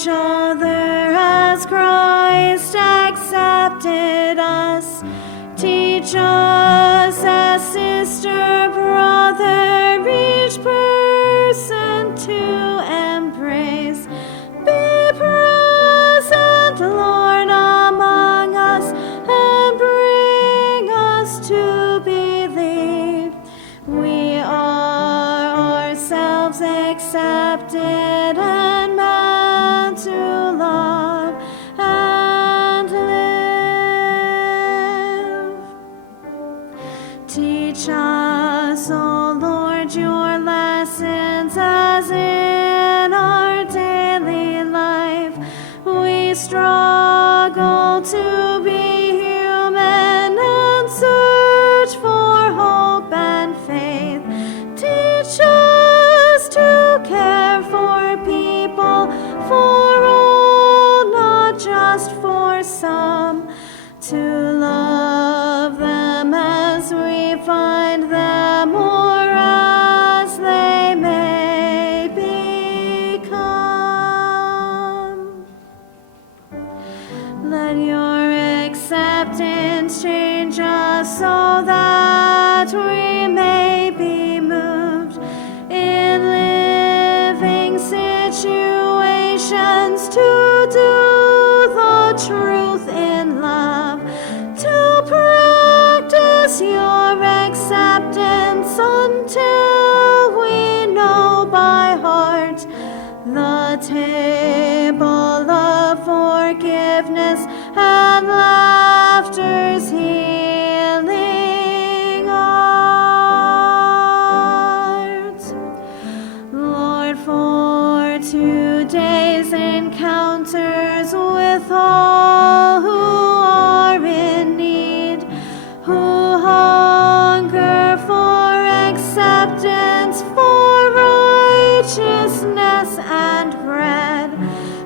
each other as Christ accepted us. Teach us as sister, brother, each person to embrace. Be present, Lord, among us, and bring us to believe. We are ourselves accepted and meant to love and live. Teach us, O Lord, your lessons as in our daily life we struggle to be human and search for hope and faith. Teach us to care for people, for all, not just for some, to love them as we find them or as they may become. Let your acceptance change us so that we may be moved in living situations to do the truth in love, to practice your acceptance until we know by heart the table of forgiveness and laughter's healing art. Lord, for today's encounters with all who are in need, who hunger for acceptance, for righteousness and bread.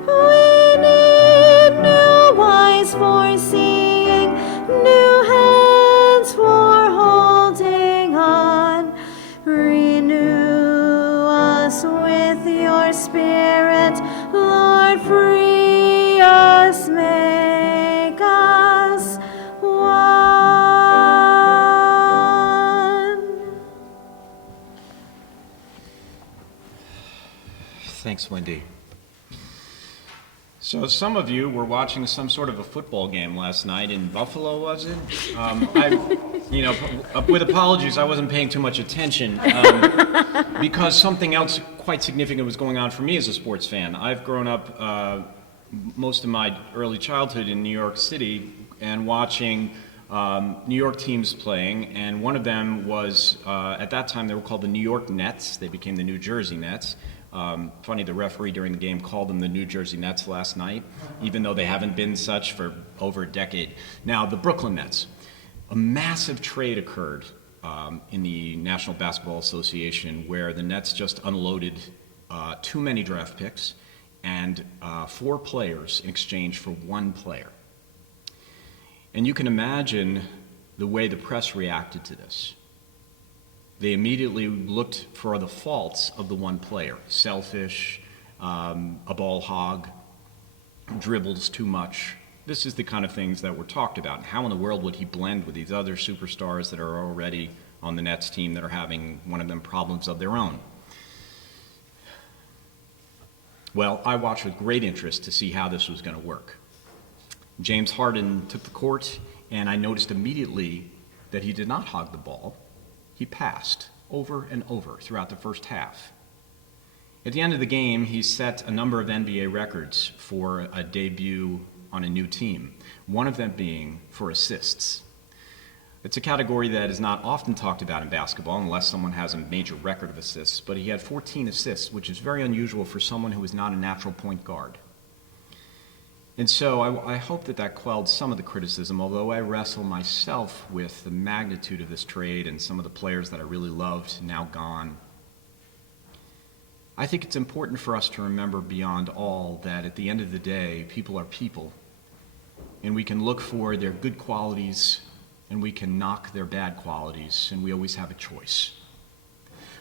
We need new eyes for seeing, new hands for holding on. Renew us with your Spirit, Lord, free us, make us one. Thanks, Wendy. So some of you were watching some sort of a football game last night in Buffalo, was it? With apologies, I wasn't paying too much attention because something else quite significant was going on for me as a sports fan. I've grown up most of my early childhood in New York City and watching New York teams playing, and one of them was, at that time they were called the New York Nets. They became the New Jersey Nets. Funny, the referee during the game called them the New Jersey Nets last night, even though they haven't been such for over a decade. Now, the Brooklyn Nets. A massive trade occurred in the National Basketball Association where the Nets just unloaded too many draft picks and 4 players in exchange for 1 player. And you can imagine the way the press reacted to this. They immediately looked for the faults of the 1 player. Selfish, a ball hog, dribbles too much. This is the kind of things that were talked about. How in the world would he blend with these other superstars that are already on the Nets team that are having, one of them, problems of their own? Well, I watched with great interest to see how this was going to work. James Harden took the court, and I noticed immediately that he did not hog the ball. He passed over and over throughout the first half. At the end of the game, he set a number of NBA records for a debut on a new team, one of them being for assists. It's a category that is not often talked about in basketball unless someone has a major record of assists, but he had 14 assists, which is very unusual for someone who is not a natural point guard. And so I hope that quelled some of the criticism, although I wrestle myself with the magnitude of this trade and some of the players that I really loved now gone. I think it's important for us to remember beyond all that at the end of the day, people are people, and we can look for their good qualities and we can knock their bad qualities, and we always have a choice.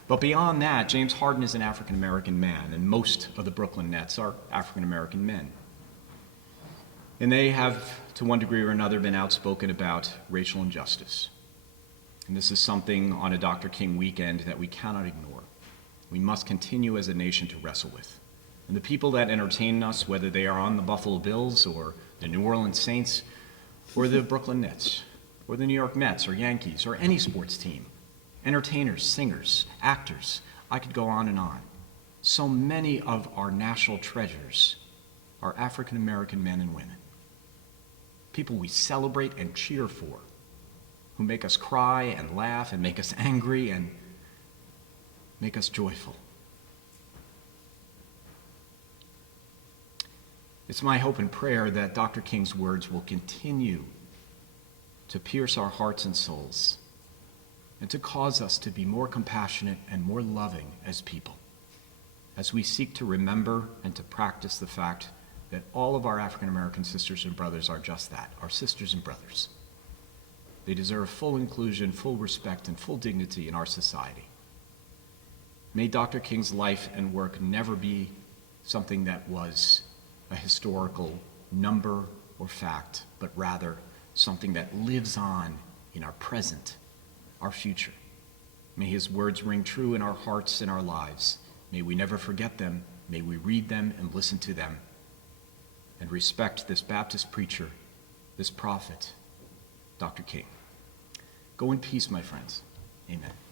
But beyond that, James Harden is an African American man, and most of the Brooklyn Nets are African American men. And they have, to one degree or another, been outspoken about racial injustice. And this is something on a Dr. King weekend that we cannot ignore. We must continue as a nation to wrestle with. And the people that entertain us, whether they are on the Buffalo Bills or the New Orleans Saints or the Brooklyn Nets or the New York Mets or Yankees or any sports team, entertainers, singers, actors, I could go on and on. So many of our national treasures are African American men and women. People we celebrate and cheer for, who make us cry and laugh and make us angry and make us joyful. It's my hope and prayer that Dr. King's words will continue to pierce our hearts and souls and to cause us to be more compassionate and more loving as people, as we seek to remember and to practice the fact that all of our African American sisters and brothers are just that, our sisters and brothers. They deserve full inclusion, full respect, and full dignity in our society. May Dr. King's life and work never be something that was a historical number or fact, but rather something that lives on in our present, our future. May his words ring true in our hearts and our lives. May we never forget them. May we read them and listen to them and respect this Baptist preacher, this prophet, Dr. King. Go in peace, my friends. Amen.